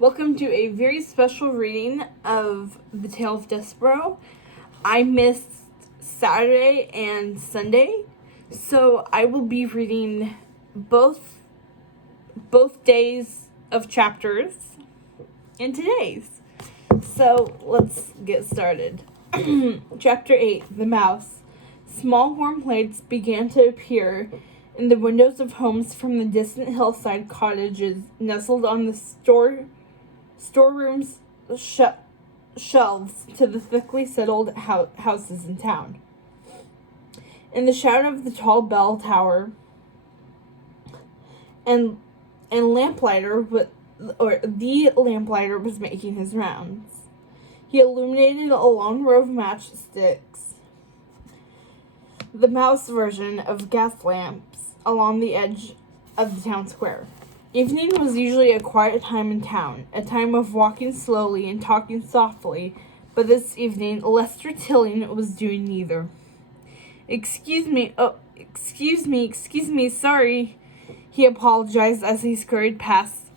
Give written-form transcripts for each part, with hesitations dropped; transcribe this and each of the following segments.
Welcome to a very special reading of the Tale of Despereaux. I missed Saturday and Sunday, so I will be reading both days of chapters in today's. So let's get started. Chapter 8, The Mouse. Small warm lights began to appear in the windows of homes from the distant hillside cottages nestled on the storeroom's shelves to the thickly settled houses in town. In the shadow of the tall bell tower, and lamplighter the lamplighter was making his rounds. He illuminated a long row of matchsticks, the mouse version of gas lamps, along the edge of the town square. Evening was usually a quiet time in town, a time of walking slowly and talking softly, but this evening Lester Tilling was doing neither. Excuse me, sorry, he apologized as he scurried past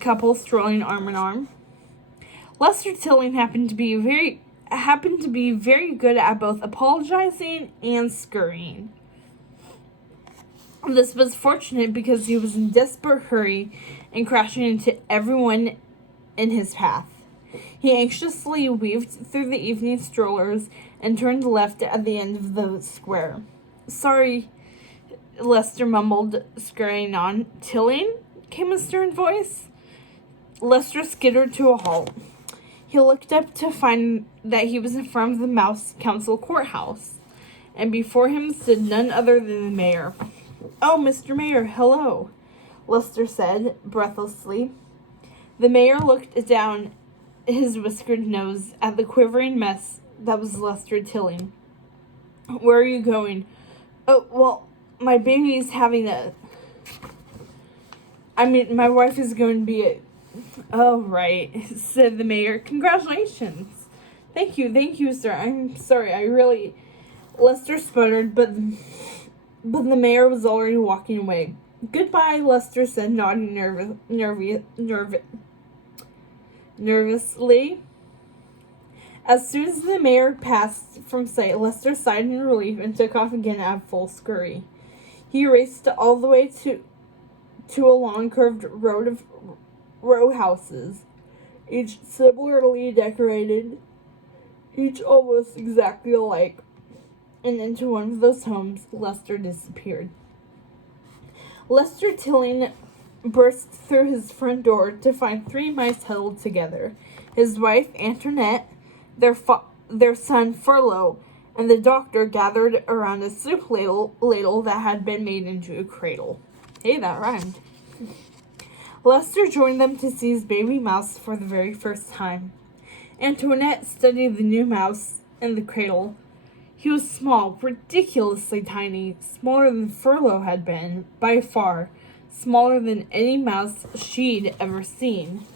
couple strolling arm in arm. Lester Tilling happened to be very good at both apologizing and scurrying. This was fortunate because he was in desperate hurry and crashing into everyone in his path. He anxiously weaved through the evening strollers and turned left at the end of the square. Sorry, Lester mumbled, scurrying on. Tilling? Came a stern voice. Lester skittered to a halt. He looked up to find that he was in front of the Mouse Council courthouse, and before him stood none other than the mayor. Oh, Mr. Mayor, hello, Lester said, breathlessly. The mayor looked down his whiskered nose at the quivering mess that was Lester Tilling. Where are you going? Oh, well, my baby's having my wife is going to be Oh, right, said the mayor. Congratulations. Thank you, sir. I'm sorry, Lester sputtered, but the mayor was already walking away. Goodbye, Lester said, nodding nervously. As soon as the mayor passed from sight, Lester sighed in relief and took off again at full scurry. He raced all the way to a long curved row houses, each similarly decorated, each almost exactly alike, and into one of those homes Lester disappeared. Lester Tilling burst through his front door to find three mice huddled together: his wife, Antoinette, their son, Furlough, and the doctor gathered around a soup ladle that had been made into a cradle. Hey, that rhymed. Lester joined them to see his baby mouse for the very first time. Antoinette studied the new mouse in the cradle. He was small, ridiculously tiny, smaller than Furlough had been, by far, smaller than any mouse she'd ever seen.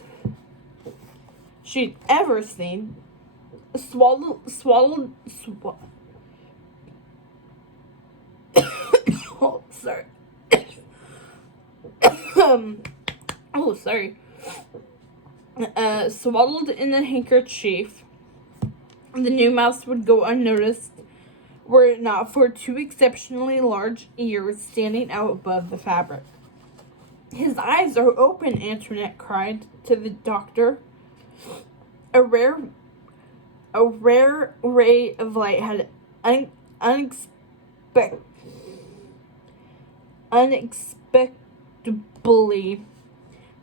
Oh, sorry. Swaddled in a handkerchief, the new mouse would go unnoticed were it not for two exceptionally large ears standing out above the fabric. His eyes are open, Antoinette cried to the doctor. A rare ray of light had unexpectedly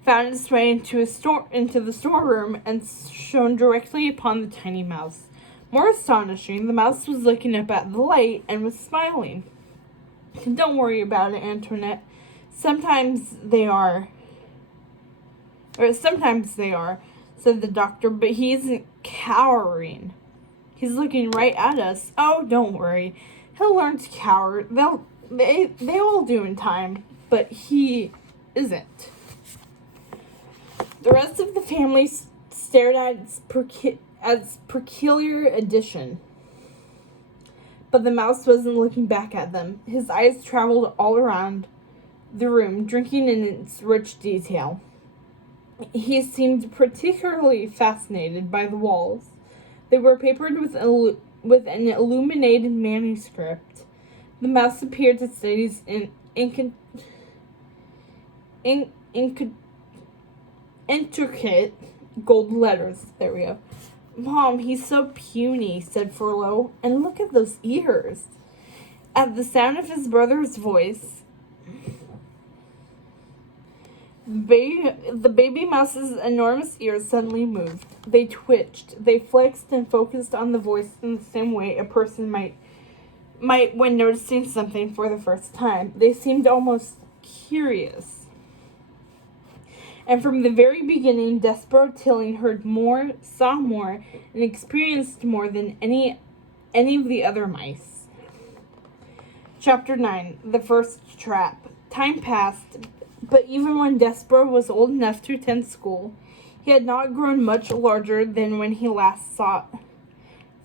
found its way into the storeroom and shone directly upon the tiny mouse. More astonishing, the mouse was looking up at the light and was smiling. Don't worry about it, Antoinette. Sometimes they are, said the doctor, but he isn't cowering. He's looking right at us. Oh, don't worry. He'll learn to cower. They all do in time, but he isn't. The rest of the family stared at its peculiar addition, but the mouse wasn't looking back at them. His eyes traveled all around the room, drinking in its rich detail. He seemed particularly fascinated by the walls. They were papered with an illuminated manuscript. The mouse appeared to study intricate gold letters. There we go. Mom, he's so puny, said Furlow, and look at those ears. At the sound of his brother's voice, the baby mouse's enormous ears suddenly moved. They twitched, they flexed and focused on the voice in the same way a person might when noticing something for the first time. They seemed almost curious. And from the very beginning, Despereaux Tilling heard more, saw more, and experienced more than any of the other mice. Chapter 9. The First Trap. Time passed, but even when Despereaux was old enough to attend school, he had not grown much larger than when we last saw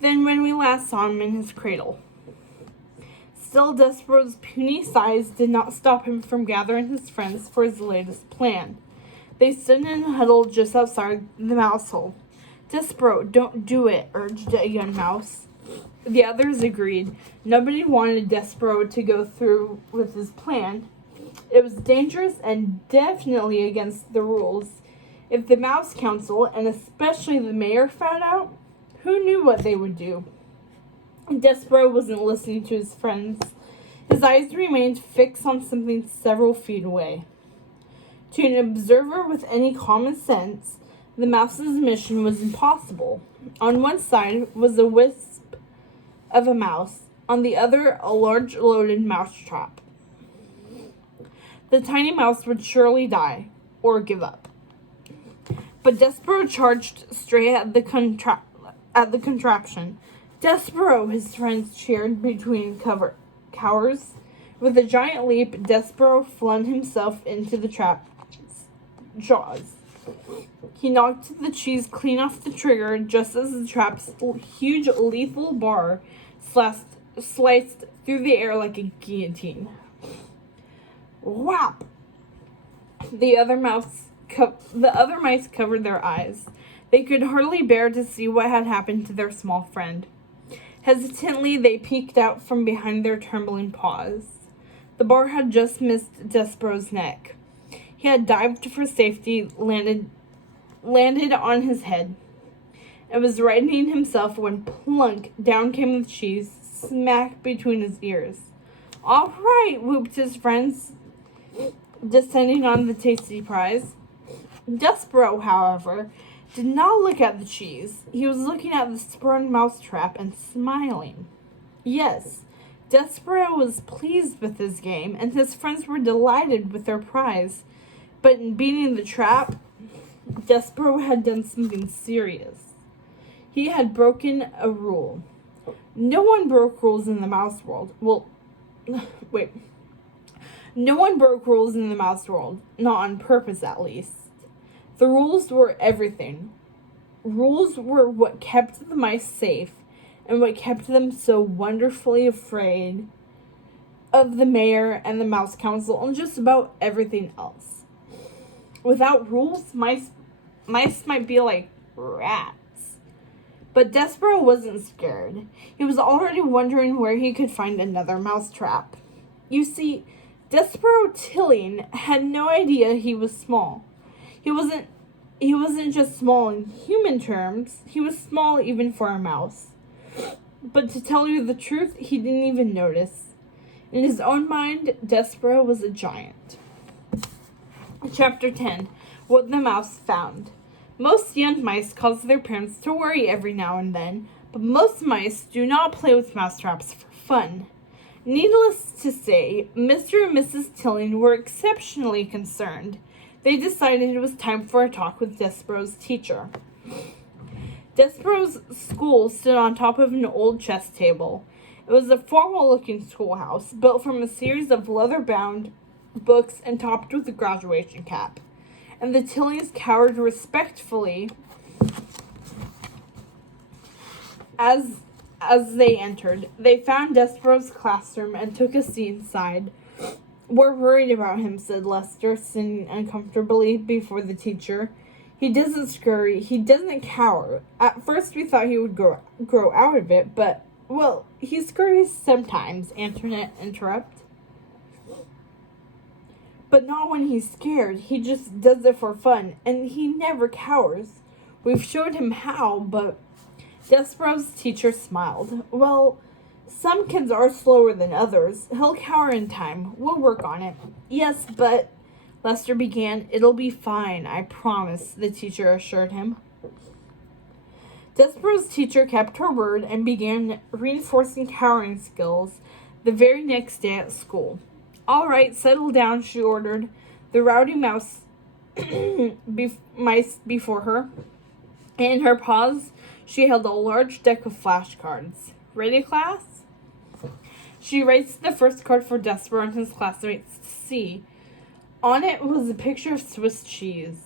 him in his cradle. Still, Despereaux's puny size did not stop him from gathering his friends for his latest plan. They stood in a huddle just outside the mouse hole. Despereaux, don't do it, urged a young mouse. The others agreed. Nobody wanted Despereaux to go through with his plan. It was dangerous and definitely against the rules. If the Mouse Council, and especially the mayor, found out, who knew what they would do? Despereaux wasn't listening to his friends. His eyes remained fixed on something several feet away. To an observer with any common sense, the mouse's mission was impossible. On one side was a wisp of a mouse, on the other a large loaded mousetrap. The tiny mouse would surely die, or give up. But Despereaux charged straight at the contraption. Despereaux, his friends cheered between cowers. With a giant leap, Despereaux flung himself into the trap's jaws. He knocked the cheese clean off the trigger just as the trap's huge lethal bar sliced through the air like a guillotine. Whap! The other mice covered their eyes. They could hardly bear to see what had happened to their small friend. Hesitantly, they peeked out from behind their trembling paws. The bar had just missed Despereaux's neck. He had dived for safety, landed on his head, and was righting himself when plunk, down came the cheese, smack between his ears. All right, whooped his friends, descending on the tasty prize. Despereaux, however, did not look at the cheese. He was looking at the sprung mousetrap and smiling. Yes, Despereaux was pleased with his game, and his friends were delighted with their prize. But in beating the trap, Despereaux had done something serious. He had broken a rule. No one broke rules in the mouse world. No one broke rules in the mouse world, not on purpose at least. The rules were everything. Rules were what kept the mice safe and what kept them so wonderfully afraid of the mayor and the Mouse Council and just about everything else. Without rules, mice might be like rats. But Despereaux wasn't scared. He was already wondering where he could find another mousetrap. You see, Despereaux Tilling had no idea he was small. He wasn't just small in human terms, he was small even for a mouse. But to tell you the truth, he didn't even notice. In his own mind, Despereaux was a giant. Chapter 10. What the Mouse Found. Most young mice cause their parents to worry every now and then, but most mice do not play with mousetraps for fun. Needless to say, Mr. and Mrs. Tilling were exceptionally concerned. They decided it was time for a talk with Despereaux's teacher. Despereaux's school stood on top of an old chess table. It was a formal-looking schoolhouse, built from a series of leather-bound books and topped with a graduation cap. And the Tillings cowered respectfully as they entered. They found Despereaux's classroom and took a seat inside. We're worried about him, said Lester, sitting uncomfortably before the teacher. He doesn't scurry, he doesn't cower. At first we thought he would grow out of it, but, well, he scurries sometimes, Antoinette interrupted. But not when he's scared. He just does it for fun, and he never cowers. We've showed him how, but Despereaux's teacher smiled. Well, some kids are slower than others. He'll cower in time. We'll work on it. Yes, but, Lester began. It'll be fine, I promise, the teacher assured him. Despereaux's teacher kept her word and began reinforcing cowering skills the very next day at school. All right, settle down, she ordered, the rowdy mice before her. In her paws, she held a large deck of flashcards. Ready, class? She raised the first card for Despereaux and his classmates to see. On it was a picture of Swiss cheese.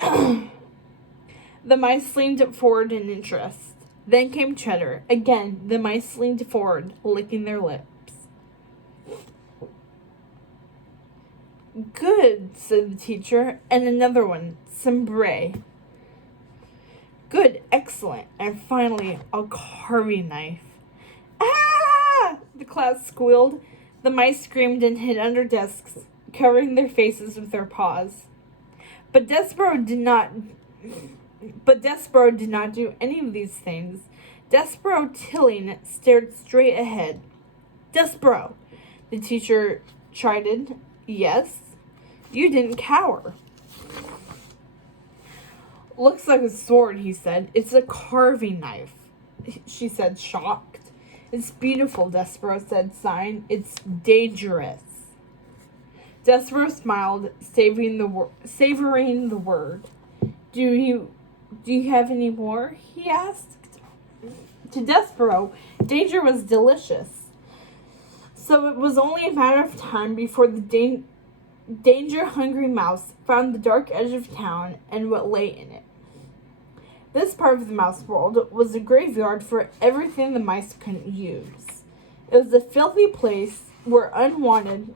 The mice leaned forward in interest. Then came Cheddar. Again, the mice leaned forward, licking their lips. Good, said the teacher. And another one, some bray. Good, excellent. And finally, a carving knife. Ah! The class squealed. The mice screamed and hid under desks, covering their faces with their paws. But Despereaux did not do any of these things. Despereaux, Tilling, stared straight ahead. Despereaux, the teacher chided. Yes? You didn't cower. Looks like a sword, he said. It's a carving knife, she said, shocked. It's beautiful, Despereaux said, sighing. It's dangerous. Despereaux smiled, savoring the word. Do you have any more? He asked. To Despereaux, danger was delicious. So it was only a matter of time before the danger-hungry mouse found the dark edge of town and what lay in it. This part of the mouse world was a graveyard for everything the mice couldn't use. It was a filthy place where unwanted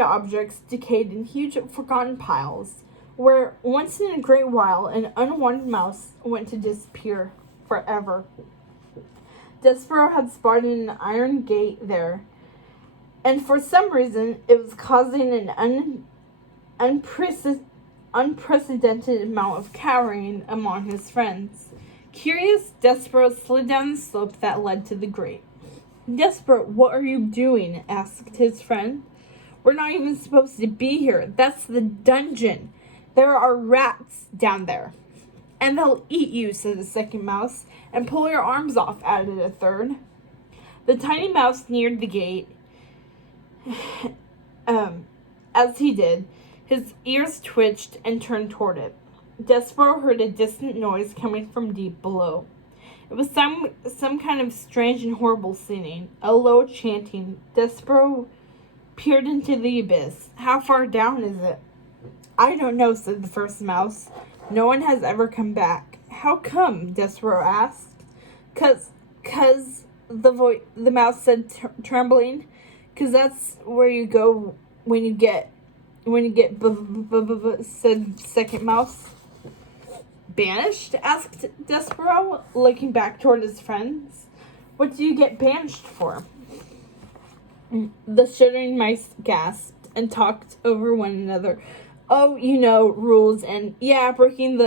objects decayed in huge forgotten piles, where once in a great while an unwanted mouse went to disappear forever. Despereaux had spotted an iron gate there, and for some reason it was causing an unprecedented amount of cowering among his friends. Curious, Despereaux slid down the slope that led to the grate. Despereaux, what are you doing? Asked his friend. We're not even supposed to be here. That's the dungeon. There are rats down there. And they'll eat you, said the second mouse, and pull your arms off, added a third. The tiny mouse neared the gate. As he did, his ears twitched and turned toward it. Despereaux heard a distant noise coming from deep below. It was some kind of strange and horrible singing, a low chanting. Despereaux peered into the abyss. How far down is it? I don't know, said the first mouse. No one has ever come back. How come? Despereaux asked. Cause the mouse said, trembling. 'Cause that's where you go when you get said second mouse. Banished? Asked Despereaux, looking back toward his friends. What do you get banished for? The shuddering mice gasped and talked over one another. Oh, rules and, breaking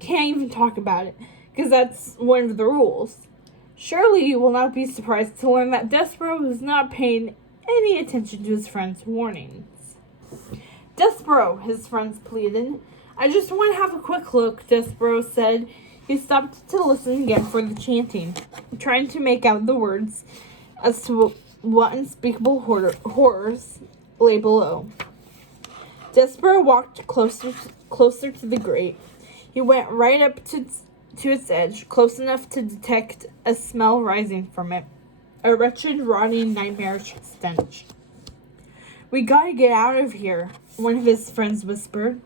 can't even talk about it, because that's one of the rules. Surely you will not be surprised to learn that Despereaux was not paying any attention to his friend's warnings. Despereaux, his friends pleaded. I just want to have a quick look, Despereaux said. He stopped to listen again for the chanting, trying to make out the words as to what unspeakable horrors lay below. Despereaux walked closer to the grate. He went right up to its edge, close enough to detect a smell rising from it, a wretched, rotting, nightmarish stench. We gotta get out of here, one of his friends whispered.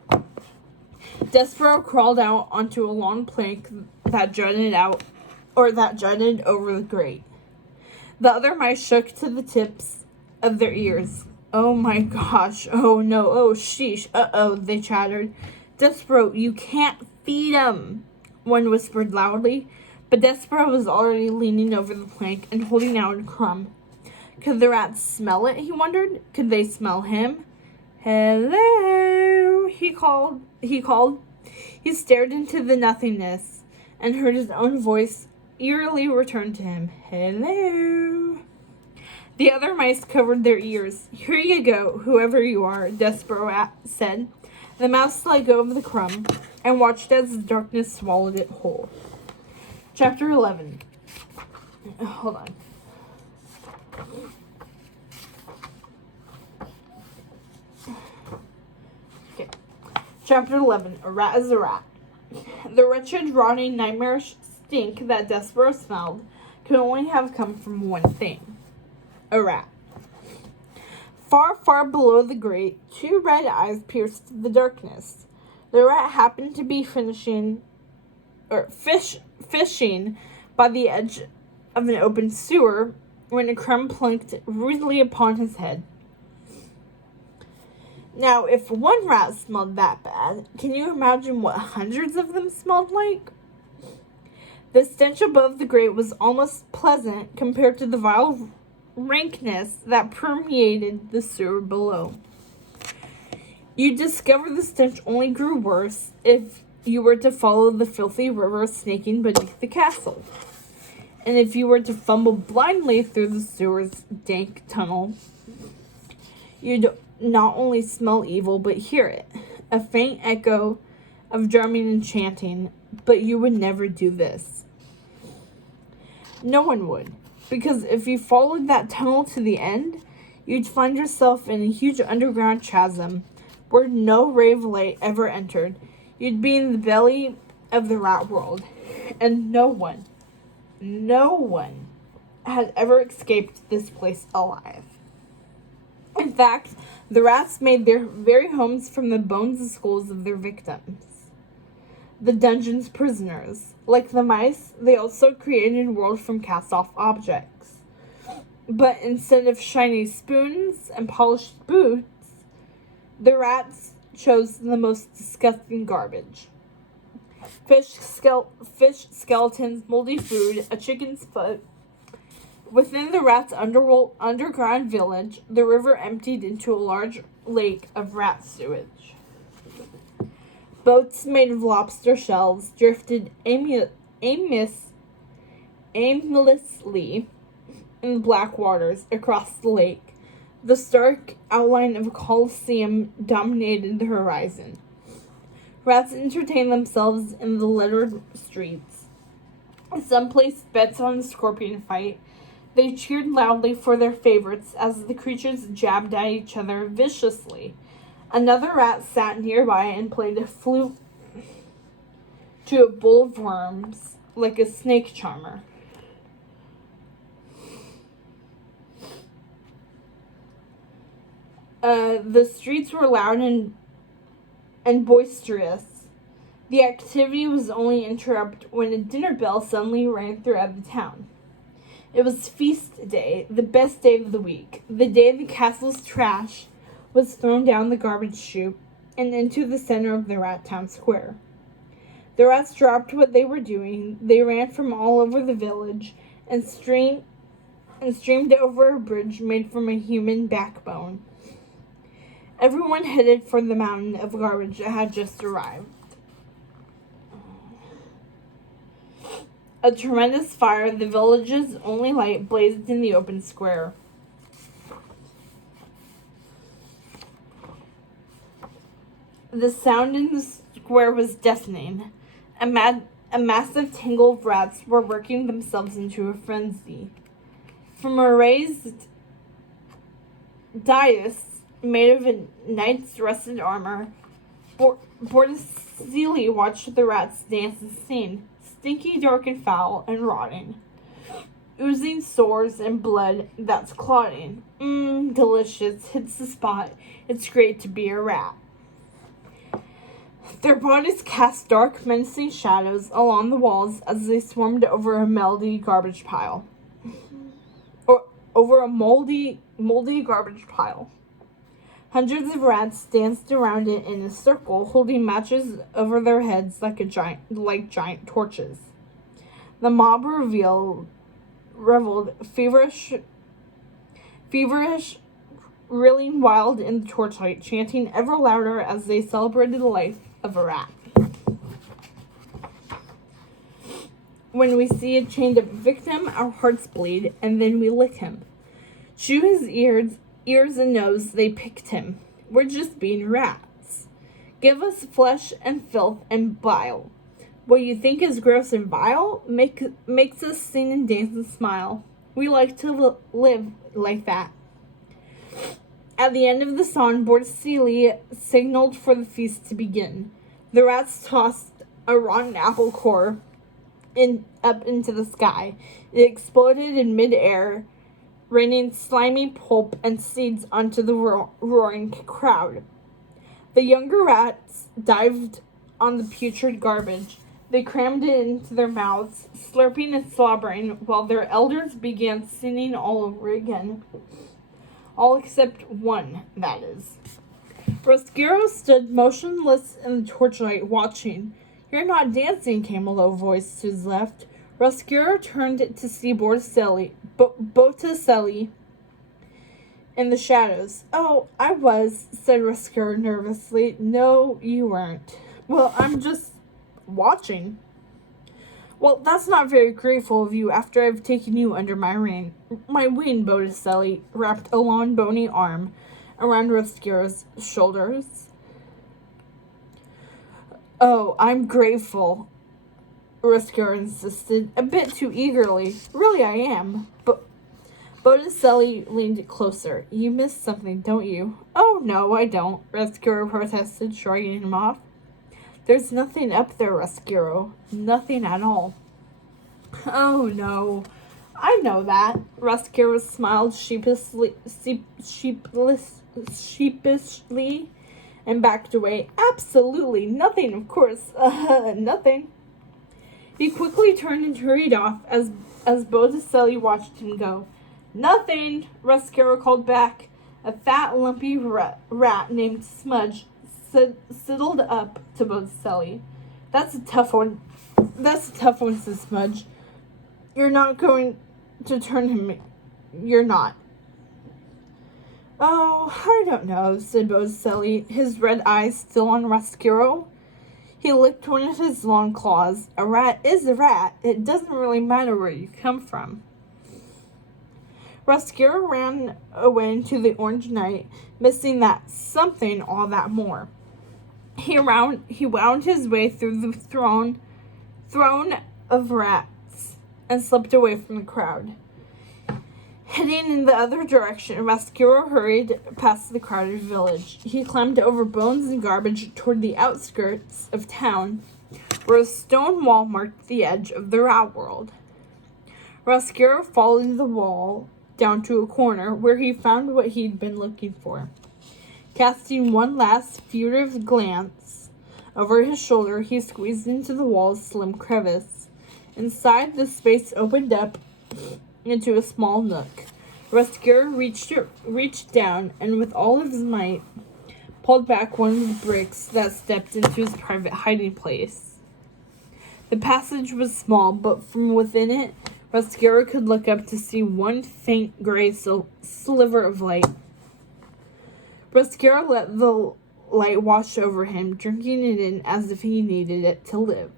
Despereaux crawled out onto a long plank that jutted over the grate. The other mice shook to the tips of their ears. "Oh my gosh, oh no, oh sheesh, uh-oh," they chattered. "Despereaux, you can't feed 'em," one whispered loudly, but Despereaux was already leaning over the plank and holding out a crumb. Could the rats smell it, he wondered? Could they smell him? "Hello," he called. He stared into the nothingness and heard his own voice eerily return to him. "Hello." The other mice covered their ears. "Here you go, whoever you are," Despereaux said. The mouse let go of the crumb and watched as the darkness swallowed it whole. Chapter 11. Hold on. Okay. Chapter 11. A rat is a rat. The wretched, rotting, nightmarish stink that Despereaux smelled could only have come from one thing. A rat. Far, far below the grate, two red eyes pierced the darkness. The rat happened to be fishing by the edge of an open sewer when a crumb plunked rudely upon his head. Now, if one rat smelled that bad, can you imagine what hundreds of them smelled like? The stench above the grate was almost pleasant compared to the vile rankness that permeated the sewer below. You'd discover the stench only grew worse if you were to follow the filthy river snaking beneath the castle. And if you were to fumble blindly through the sewer's dank tunnel, you'd not only smell evil, but hear it, a faint echo of drumming and chanting, but you would never do this. No one would, because if you followed that tunnel to the end, you'd find yourself in a huge underground chasm where no ray of light ever entered. You'd be in the belly of the rat world, and no one had ever escaped this place alive. In fact, the rats made their very homes from the bones and skulls of their victims. The dungeon's prisoners. Like the mice, they also created a world from cast-off objects. But instead of shiny spoons and polished boots, the rats chose the most disgusting garbage. Fish skeletons, moldy food, a chicken's foot. Within the rats' underground village, the river emptied into a large lake of rat sewage. Boats made of lobster shells drifted aimlessly in the black waters across the lake. The stark outline of a coliseum dominated the horizon. Rats entertained themselves in the littered streets. Some placed bets on a scorpion fight. They cheered loudly for their favorites as the creatures jabbed at each other viciously. Another rat sat nearby and played a flute to a bowl of worms like a snake charmer. The streets were loud and boisterous. The activity was only interrupted when a dinner bell suddenly rang throughout the town. It was feast day, the best day of the week, the day the castle's trash was thrown down the garbage chute and into the center of the rat town square. The rats dropped what they were doing. They ran from all over the village and streamed over a bridge made from a human backbone. Everyone headed for the mountain of garbage that had just arrived. A tremendous fire, the village's only light, blazed in the open square. The sound in the square was deafening. A massive tangle of rats were working themselves into a frenzy. From a raised dais made of a knight's rusted armor, Bordesili watched the rats dance and sing, stinky, dark, and foul, and rotting, oozing sores and blood that's clotting. Delicious, hits the spot. It's great to be a rat. Their bodies cast dark, menacing shadows along the walls as they swarmed over a melty garbage pile. over a moldy garbage pile. Hundreds of rats danced around it in a circle, holding matches over their heads like giant torches. The mob reveled, feverish, reeling wild in the torchlight, chanting ever louder as they celebrated the life of a rat. When we see a chained up victim, our hearts bleed, and then we lick him. Chew his ears and nose, they picked him. We're just being rats. Give us flesh and filth and bile. What you think is gross and vile makes us sing and dance and smile. We like to live like that. At the end of the song, Botticelli signaled for the feast to begin. The rats tossed a rotten apple core up into the sky. It exploded in midair, raining slimy pulp and seeds onto the roaring crowd. The younger rats dived on the putrid garbage. They crammed it into their mouths, slurping and slobbering, while their elders began singing all over again. All except one, that is. Roscuro stood motionless in the torchlight, watching. "You're not dancing," came a low voice to his left. Roscuro turned to see Botticelli in the shadows. "Oh, I was," said Roscuro nervously. "No, you weren't." "Well, I'm just watching." "Well, that's not very grateful of you after I've taken you under my wing." Botticelli wrapped a long bony arm around Roscuro's shoulders. "Oh, I'm grateful," Roscuro insisted, a bit too eagerly. "Really, I am." But Botticelli leaned closer. "You missed something, don't you?" "Oh, no, I don't," Roscuro protested, shrugging him off. "There's nothing up there, Roscuro. Nothing at all." "Oh, no, I know that." Roscuro smiled sheepishly and backed away. "Absolutely nothing, of course. Nothing." He quickly turned and hurried off as Botticelli watched him go. "Nothing," Roscuro called back. A fat, lumpy rat named Smudge sidled up to Botticelli. That's a tough one, said Smudge. "You're not going to turn him. You're not." "Oh, I don't know," said Botticelli, his red eyes still on Roscuro. He licked one of his long claws. "A rat is a rat. It doesn't really matter where you come from." Roscuro ran away into the orange night, missing that something all that more. He wound his way through the throng of rats and slipped away from the crowd. Heading in the other direction, Roscuro hurried past the crowded village. He climbed over bones and garbage toward the outskirts of town, where a stone wall marked the edge of the rat world. Roscuro followed the wall down to a corner, where he found what he'd been looking for. Casting one last furtive glance over his shoulder, he squeezed into the wall's slim crevice. Inside, the space opened up into a small nook. Roscuro reached down and with all of his might pulled back one of the bricks that stepped into his private hiding place. The passage was small, but from within it, Roscuro could look up to see one faint gray sliver of light. Roscuro let the light wash over him, drinking it in as if he needed it to live.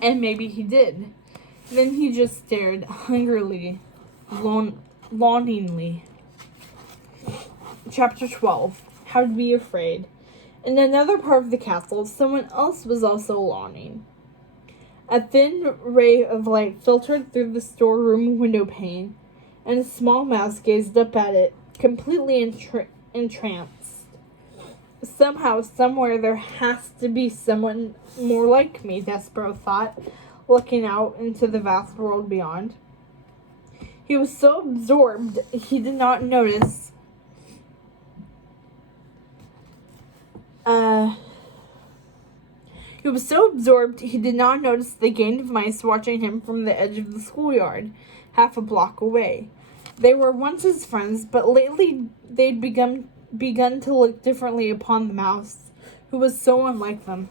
And maybe he did. Then he just stared hungrily, longingly. Chapter 12. How to be afraid. In another part of the castle, someone else was also longing. A thin ray of light filtered through the storeroom window pane, and a small mouse gazed up at it, completely entranced. Somehow, somewhere, there has to be someone more like me, Despereaux thought, looking out into the vast world beyond. He was so absorbed he did not notice the gang of mice watching him from the edge of the schoolyard. half a block away. They were once his friends, but lately they'd begun to look differently upon the mouse, who was so unlike them.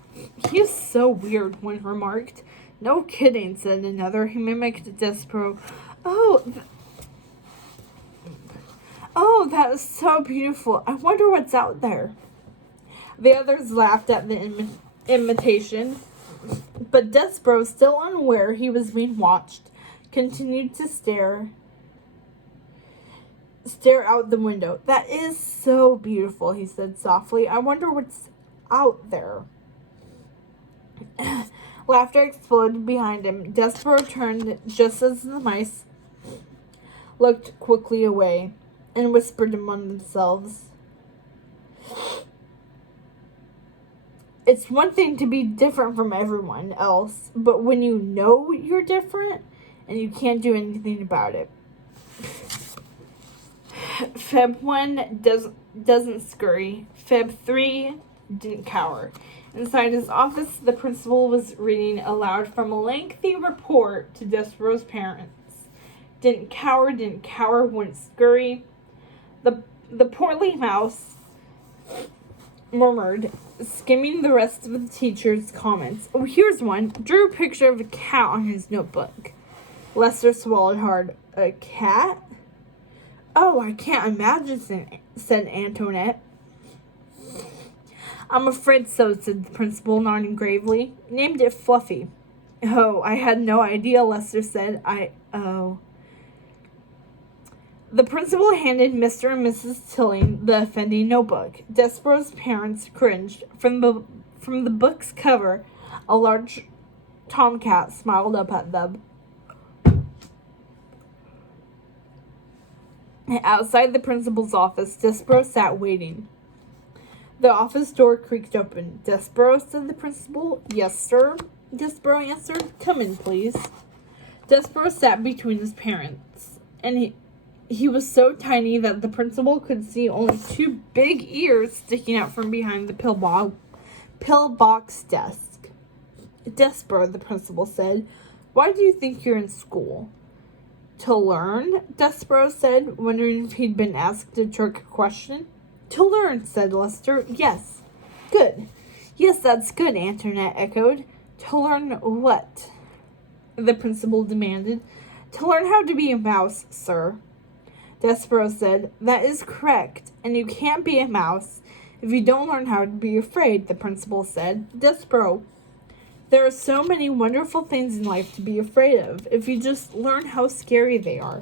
"He is so weird," one remarked. "No kidding," said another. He mimicked Despereaux. Oh, oh, that is so beautiful. I wonder what's out there." The others laughed at the imitation, but Despereaux, still unaware he was being watched, continued to stare out the window. "That is so beautiful," he said softly. "I wonder what's out there." Laughter exploded behind him. Despereaux turned just as the mice looked quickly away and whispered among themselves, "It's one thing to be different from everyone else, but when you know you're different and you can't do anything about it." Feb 1 doesn't scurry. Feb 3 didn't cower. Inside his office, the principal was reading aloud from a lengthy report to Despereaux's parents. Didn't cower, wouldn't scurry. The portly mouse murmured, skimming the rest of the teacher's comments. "Oh, here's one. Drew a picture of a cat on his notebook." Lester swallowed hard. "A cat? Oh, I can't imagine," said Antoinette. "I'm afraid so," said the principal, nodding gravely. "Named it Fluffy." "Oh, I had no idea," Lester said. The principal handed Mr. and Mrs. Tilling the offending notebook. Despereaux's parents cringed. From the book's cover, a large tomcat smiled up at them. Outside the principal's office, Despereaux sat waiting. The office door creaked open. "Despereaux," said the principal. "Yes, sir," Despereaux answered. "Come in, please." Despereaux sat between his parents, and he was so tiny that the principal could see only two big ears sticking out from behind the pillbox desk. "Despereaux," the principal said, "why do you think you're in school?" "To learn," Despereaux said, wondering if he'd been asked a trick question. "To learn," said Lester. "Yes." "Good." "Yes, that's good," Antoinette echoed. "To learn what?" the principal demanded. "To learn how to be a mouse, sir." Despereaux said, "That is correct, and you can't be a mouse if you don't learn how to be afraid," the principal said. "Despereaux, there are so many wonderful things in life to be afraid of, if you just learn how scary they are."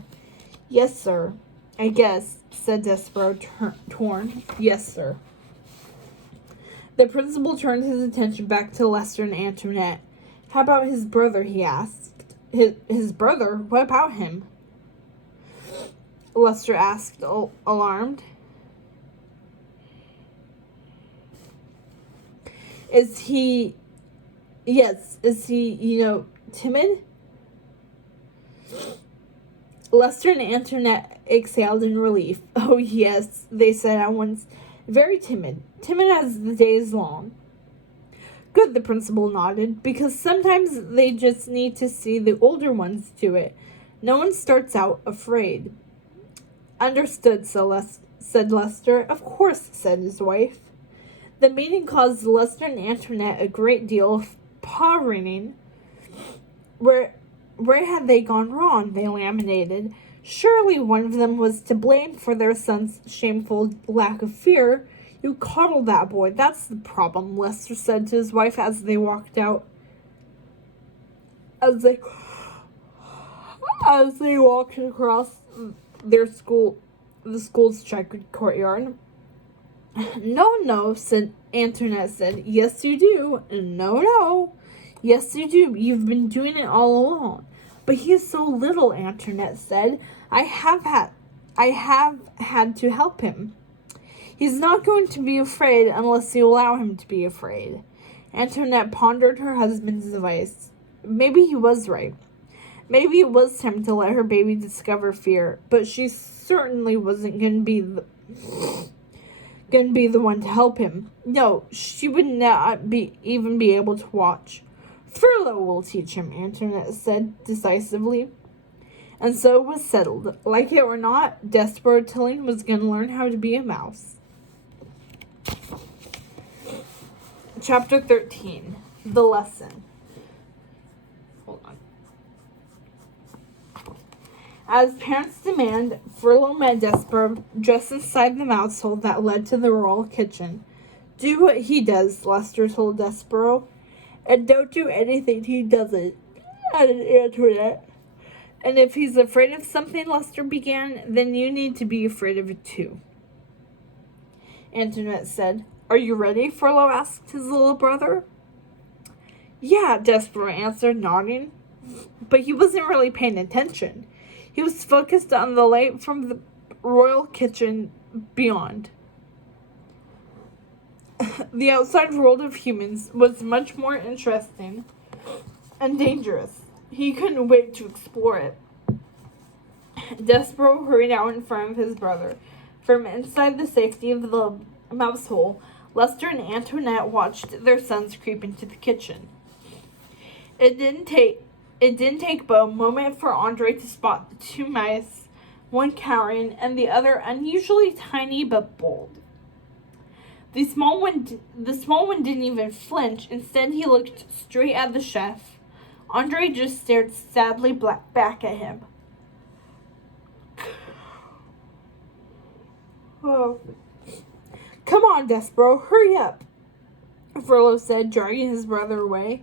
"Yes, sir, I guess," said Despereaux, torn. "Yes, sir." The principal turned his attention back to Lester and Antoinette. "How about his brother?" he asked. His brother? What about him?" Lester asked, alarmed. Is he, timid?" Lester and Antoinette exhaled in relief. "Oh, yes," they said at once. "Very timid. Timid as the day is long." "Good," the principal nodded, "because sometimes they just need to see the older ones do it. No one starts out afraid." "Understood," said Lester. "Of course," said his wife. The meeting caused Lester and Antoinette a great deal of paw-wringing. Where had they gone wrong? They laminated. Surely one of them was to blame for their son's shameful lack of fear. "You coddle that boy. That's the problem," Lester said to his wife as they walked out. As they walked across the school's checkered courtyard. No, Antoinette said. "Yes, you do." "No. Yes, you do. You've been doing it all along." "But he is so little," Antoinette said. I have had to help him." "He's not going to be afraid unless you allow him to be afraid." Antoinette pondered her husband's advice. Maybe he was right. Maybe it was time to let her baby discover fear, but she certainly wasn't going to be the one to help him. No, she would not even be able to watch. "Furlough will teach him," Antoinette said decisively. And so it was settled. Like it or not, Despereaux Tilling was going to learn how to be a mouse. Chapter 13. The Lesson. Hold on. As parents' demand, Furlough met Despereaux just inside the mouse hole that led to the royal kitchen. Do what he does, Lester told Despereaux. And don't do anything he doesn't, added Antoinette. And if he's afraid of something, Lester began, then you need to be afraid of it too, Antoinette said. Are you ready? Furlough asked his little brother. Yeah, Despereaux answered, nodding. But he wasn't really paying attention. He was focused on the light from the royal kitchen beyond. The outside world of humans was much more interesting and dangerous. He couldn't wait to explore it. Despereaux hurried out in front of his brother. From inside the safety of the mouse hole, Lester and Antoinette watched their sons creep into the kitchen. It didn't take but a moment for Andre to spot the two mice, one cowering and the other unusually tiny but bold. The small one didn't even flinch. Instead, he looked straight at the chef. Andre just stared sadly back at him. Oh. Come on, Despereaux, hurry up, Furlough said, dragging his brother away.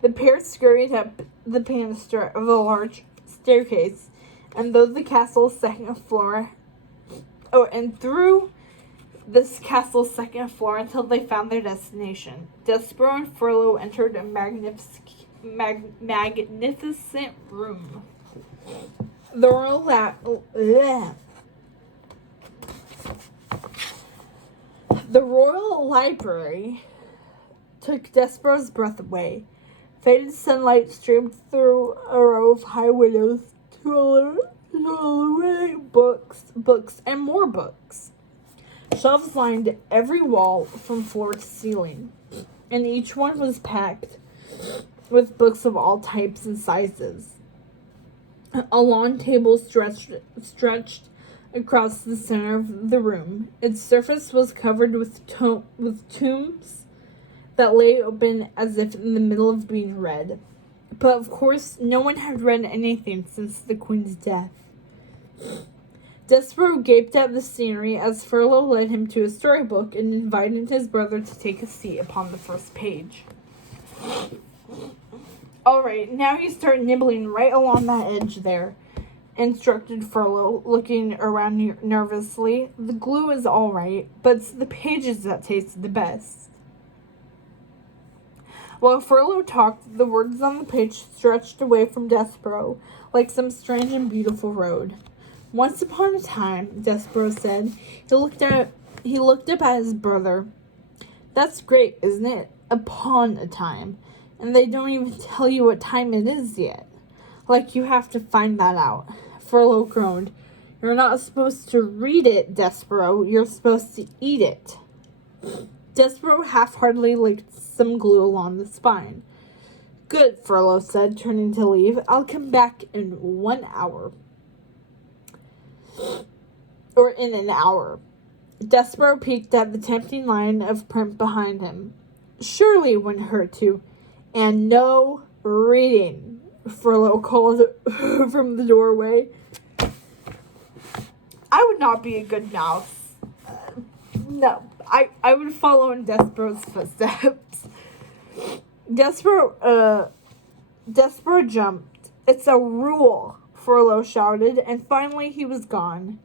The pair scurried up the banister of a large staircase, and through the castle's second floor until they found their destination. Despereaux and Furlough entered a magnificent room. The royal library took Despereaux's breath away. Faded sunlight streamed through a row of high windows to illuminate books, and more books. Shelves lined every wall from floor to ceiling, and each one was packed with books of all types and sizes. A long table stretched across the center of the room. Its surface was covered with tomes that lay open as if in the middle of being read. But of course, no one had read anything since the Queen's death. Despereaux gaped at the scenery as Furlough led him to a storybook and invited his brother to take a seat upon the first page. All right, now you start nibbling right along that edge there, instructed Furlough, looking around nervously. The glue is all right, but it's the pages that taste the best. While Furlough talked, the words on the page stretched away from Despereaux like some strange and beautiful road. Once upon a time, Despereaux said. He looked up at his brother. That's great, isn't it? Upon a time. And they don't even tell you what time it is yet. Like you have to find that out. Furlough groaned. You're not supposed to read it, Despereaux. You're supposed to eat it. Despereaux half-heartedly licked some glue along the spine. Good, Furlough said, turning to leave. I'll come back in 1 hour. Or in an hour. Despereaux peeked at the tempting line of print behind him. Surely it wouldn't hurt to. And no reading, Furlough called from the doorway. I would not be a good mouse. No, I would follow in Despereaux's footsteps. Despereaux jumped. It's a rule, Furlough shouted, and finally he was gone.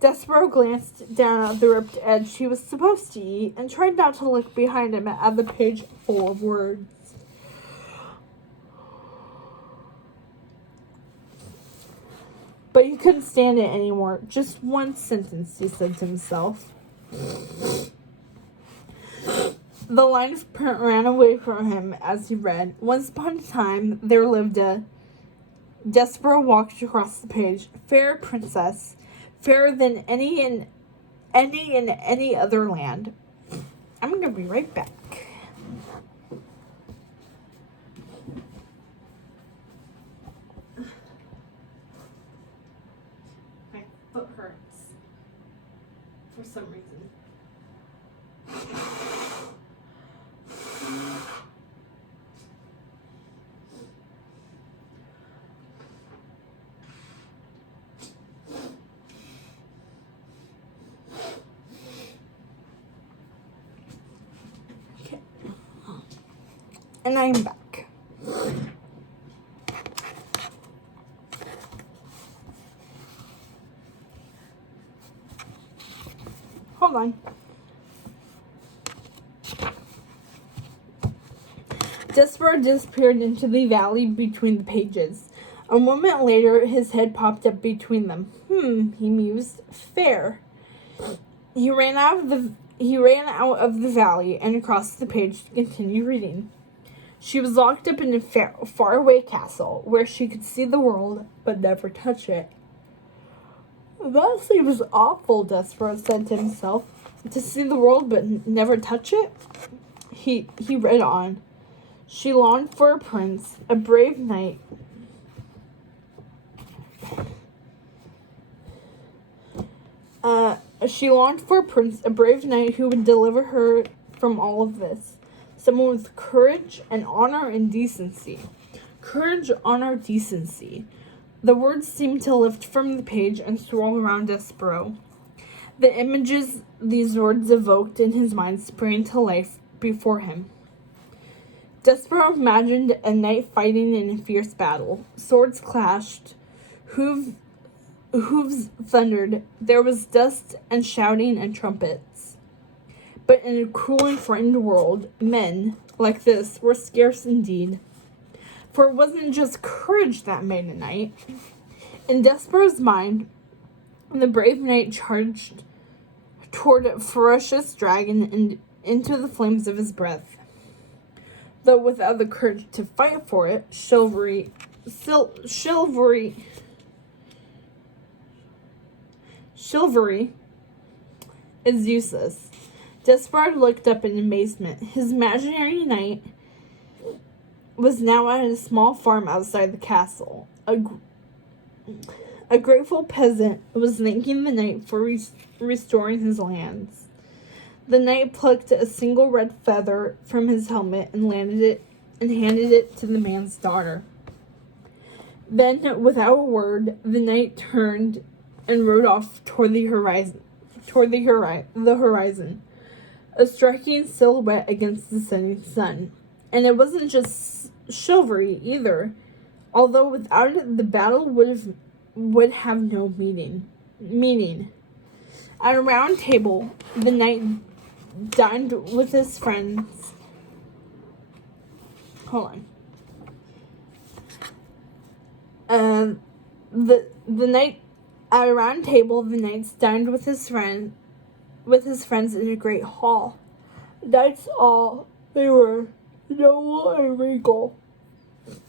Despereaux glanced down at the ripped edge he was supposed to eat and tried not to look behind him at the page full of words. But he couldn't stand it anymore. Just one sentence, he said to himself. The line of print ran away from him as he read. Once upon a time, there lived a... Despereaux walked across the page. Fair princess, fairer than any in any other land. I'm going to be right back. And I'm back. Hold on. Despereaux disappeared into the valley between the pages. A moment later, his head popped up between them. He mused. Fair. He ran out of the valley and across the page to continue reading. She was locked up in a faraway castle where she could see the world but never touch it. That seems awful, Despereaux said to himself. To see the world but never touch it? He read on. She longed for a prince, a brave knight. She longed for a prince, a brave knight who would deliver her from all of this. Someone with courage and honor and decency. Courage, honor, decency. The words seemed to lift from the page and swirl around Despereaux. The images these words evoked in his mind sprang to life before him. Despereaux imagined a knight fighting in a fierce battle. Swords clashed, hooves thundered. There was dust and shouting and trumpets. But in a cruel and frightened world, men like this were scarce indeed. For it wasn't just courage that made a knight. In Despereaux's mind, the brave knight charged toward a ferocious dragon and into the flames of his breath. Though without the courage to fight for it, chivalry is useless. Despereaux looked up in amazement. His imaginary knight was now at a small farm outside the castle. A grateful peasant was thanking the knight for restoring his lands. The knight plucked a single red feather from his helmet and handed it to the man's daughter. Then, without a word, the knight turned and rode off toward the horizon. A striking silhouette against the setting sun. And it wasn't just chivalry either, although without it the battle would have no meaning. At a round table, the knight dined with his friends. Hold on. The knight at a round table, the knights dined with his friends in a great hall. Knights all, they were noble and regal.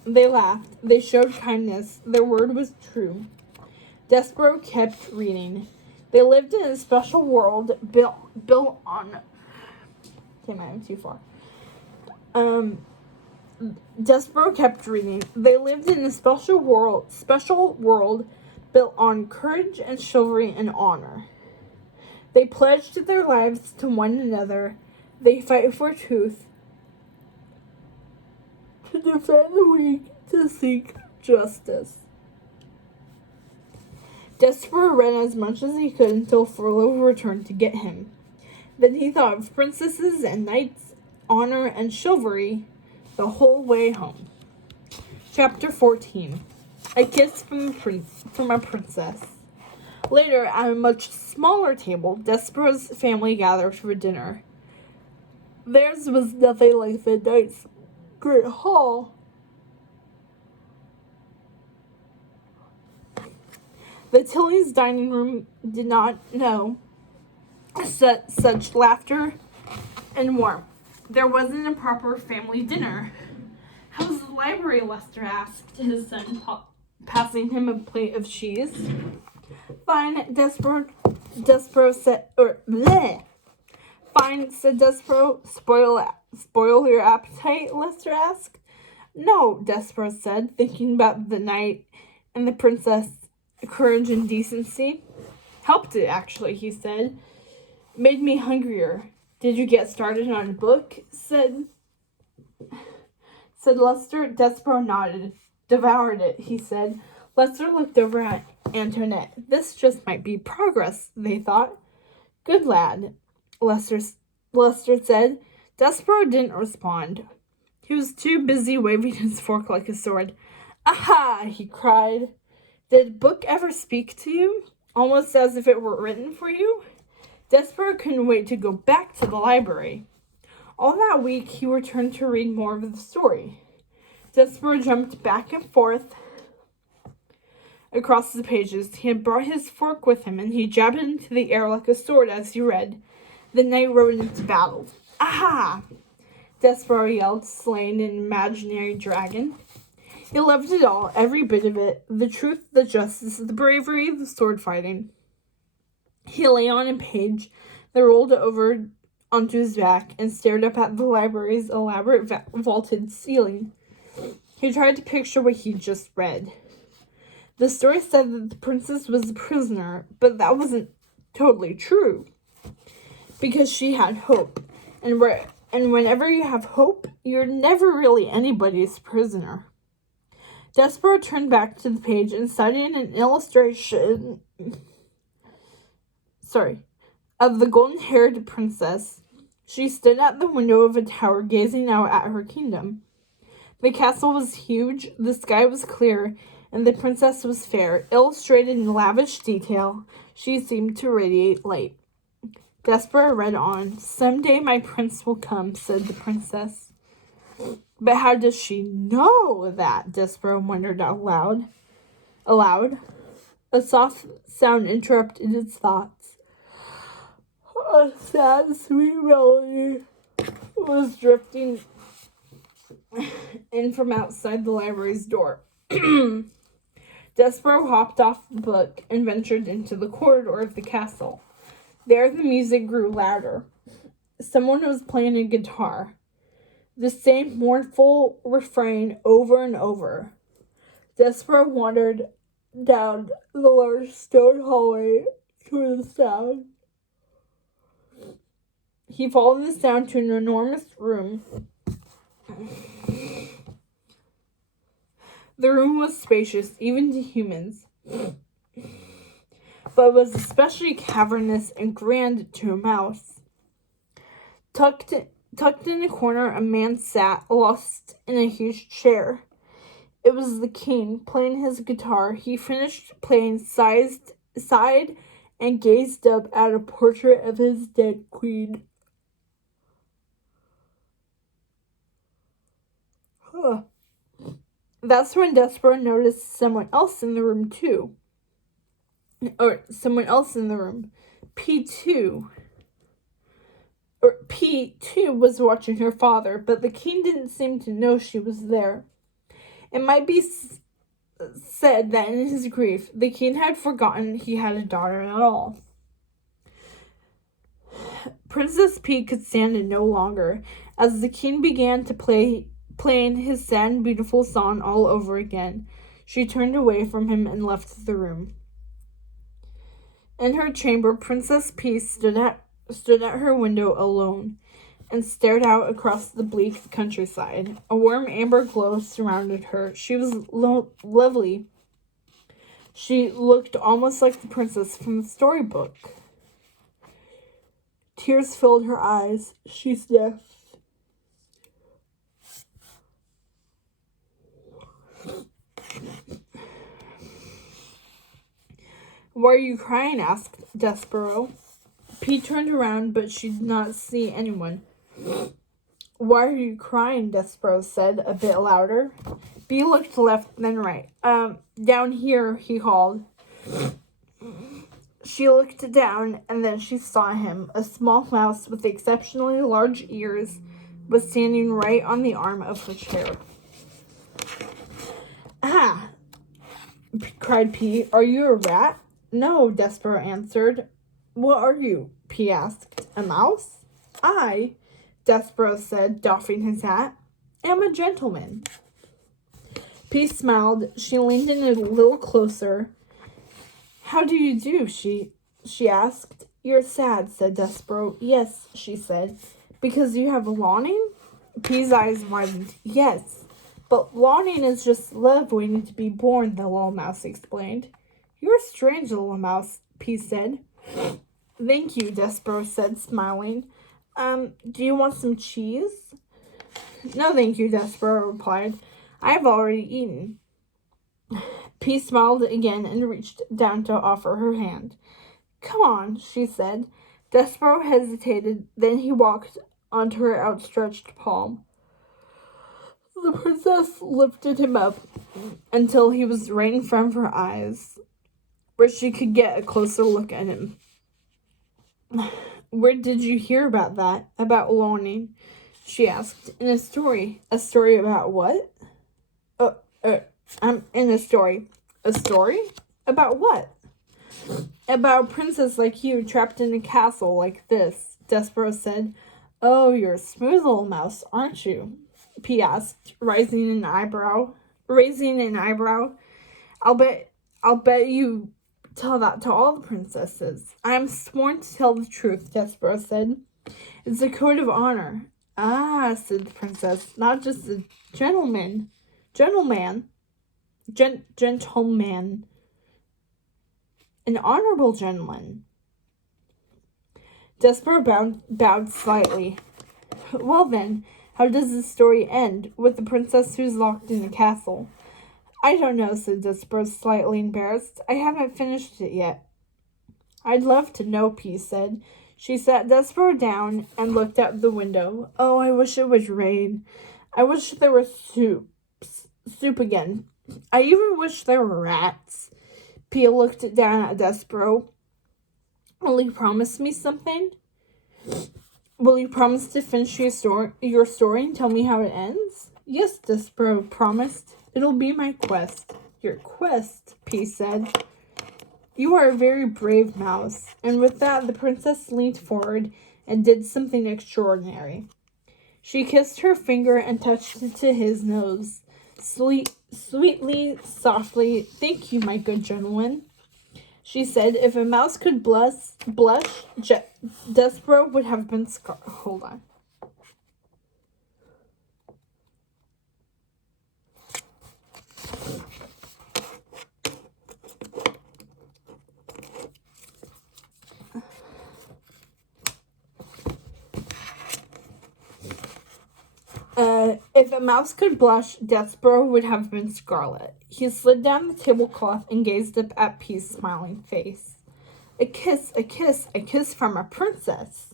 They laughed. They showed kindness. Their word was true. Despereaux kept reading. They lived in a special world built on. Okay, I'm too far. Despereaux kept reading. They lived in a special world built on courage and chivalry and honor. They pledged their lives to one another. They fight for truth, to defend the weak, to seek justice. Despereaux read as much as he could until Furlough returned to get him. Then he thought of princesses and knights, honor and chivalry the whole way home. Chapter 14. A Kiss from a Princess. Later, at a much smaller table, Despereaux's family gathered for dinner. Theirs was nothing like the knight's great hall. The Tillys' dining room did not know such laughter and warmth. There wasn't a proper family dinner. How's the library? Lester asked his son, passing him a plate of cheese. Fine, Despereaux said, bleh. Fine, said Despereaux. Spoil your appetite? Lester asked. No, Despereaux said, thinking about the knight and the princess, courage and decency. Helped it, actually, he said. Made me hungrier. Did you get started on a book? Said Lester. Despereaux nodded. Devoured it, he said. Lester looked over at Antoinette. This just might be progress, they thought. Good lad, Lester said. Despereaux didn't respond. He was too busy waving his fork like a sword. Aha! He cried. Did a book ever speak to you? Almost as if it were written for you? Despereaux couldn't wait to go back to the library. All that week, he returned to read more of the story. Despereaux jumped back and forth across the pages. He had brought his fork with him, and he jabbed it into the air like a sword as he read. The knight rode into battle. Aha! Despereaux yelled, slaying an imaginary dragon. He loved it all, every bit of it. The truth, the justice, the bravery, the sword fighting. He lay on a page that rolled over onto his back and stared up at the library's elaborate vaulted ceiling. He tried to picture what he'd just read. The story said that the princess was a prisoner, but that wasn't totally true, because she had hope. And whenever you have hope, you're never really anybody's prisoner. Despereaux turned back to the page and studied an illustration of the golden-haired princess. She stood at the window of a tower gazing out at her kingdom. The castle was huge, the sky was clear, and the princess was fair. Illustrated in lavish detail, she seemed to radiate light. Despereaux read on. Someday my prince will come, said the princess. But how does she know that? Despereaux wondered aloud. A soft sound interrupted his thoughts. A sad, sweet melody was drifting in from outside the library's door. Despereaux hopped off the book and ventured into the corridor of the castle. There the music grew louder. Someone was playing a guitar. The same mournful refrain over and over. Despereaux wandered down the large stone hallway to the sound. He followed the sound to an enormous room. The room was spacious, even to humans, but was especially cavernous and grand to a mouse. Tucked in a corner, a man sat, lost in a huge chair. It was the king, playing his guitar. He finished playing, sighed, and gazed up at a portrait of his dead queen. That's when Despereaux noticed someone else in the room, too. P2 was watching her father, but the king didn't seem to know she was there. It might be said that in his grief, the king had forgotten he had a daughter at all. Princess P could stand it no longer, as the king began to playing his sad and beautiful song all over again. She turned away from him and left the room. In her chamber, Princess P stood at her window alone and stared out across the bleak countryside. A warm amber glow surrounded her. She was lovely. She looked almost like the princess from the storybook. Tears filled her eyes. She sniffed. Why are you crying? Asked Despereaux. P turned around, but she did not see anyone. Why are you crying? Despereaux said, a bit louder. B looked left, then right. Down here, he called. She looked down, and then she saw him. A small mouse with exceptionally large ears was standing right on the arm of her chair. Ah! Cried P. Are you a rat? No, Despereaux answered. What are you? P asked. A mouse? I, Despereaux said, doffing his hat, am a gentleman. P smiled. She leaned in a little closer. How do you do? She asked. You're sad, said Despereaux. Yes, she said. Because you have longing? P's eyes widened. Yes, but longing is just love waiting to be born, the little mouse explained. You're a strange little mouse, P said. Thank you, Despereaux said, smiling. Do you want some cheese? No, thank you, Despereaux replied. I have already eaten. P smiled again and reached down to offer her hand. Come on, she said. Despereaux hesitated, then he walked onto her outstretched palm. The princess lifted him up until he was right in front of her eyes, where she could get a closer look at him. Where did you hear about that? About learning? She asked. In a story. A story about what? I'm in a story. A story? About what? About a princess like you trapped in a castle like this, Despereaux said. Oh, you're a smooth little mouse, aren't you? P asked, raising an eyebrow. I'll bet you tell that to all the princesses. I am sworn to tell the truth, Despereaux said. It's a code of honor. Ah, said the princess, not just a gentleman. An honorable gentleman. Despereaux bowed slightly. Well then, how does the story end, with the princess who's locked in the castle? I don't know, said Despereaux, slightly embarrassed. I haven't finished it yet. I'd love to know, P said. She sat Despereaux down and looked out the window. Oh, I wish it would rain. I wish there were soup again. I even wish there were rats. P looked down at Despereaux. Will you promise me something? Will you promise to finish your story and tell me how it ends? Yes, Despereaux promised. It'll be my quest. Your quest, P said. You are a very brave mouse. And with that, the princess leaned forward and did something extraordinary. She kissed her finger and touched it to his nose. Sweetly, softly, thank you, my good gentleman. She said, if a mouse could blush, Despereaux would have been scarred. Hold on. If a mouse could blush, Despereaux would have been scarlet. He slid down the tablecloth and gazed up at P's smiling face. A kiss from a princess.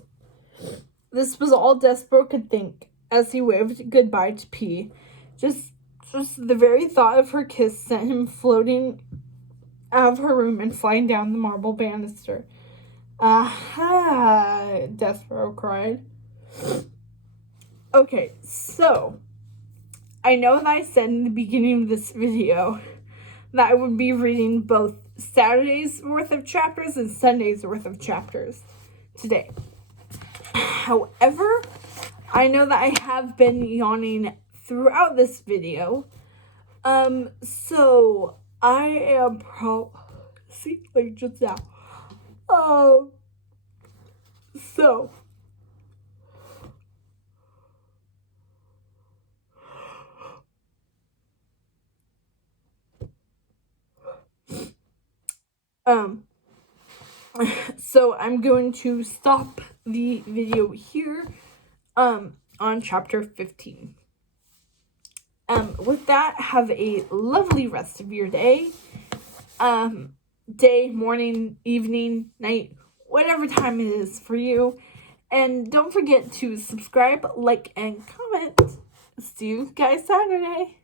This was all Despereaux could think as he waved goodbye to P. Just the very thought of her kiss sent him floating out of her room and flying down the marble banister. Aha! Despereaux cried. Okay, so I know that I said in the beginning of this video that I would be reading both Saturday's worth of chapters and Sunday's worth of chapters today. However, I know that I have been yawning throughout this video. So I am just now. So so I'm going to stop the video here on chapter 15. With that, have a lovely rest of your day. Day, morning, evening, night, whatever time it is for you. And don't forget to subscribe, like, and comment. See you guys Saturday.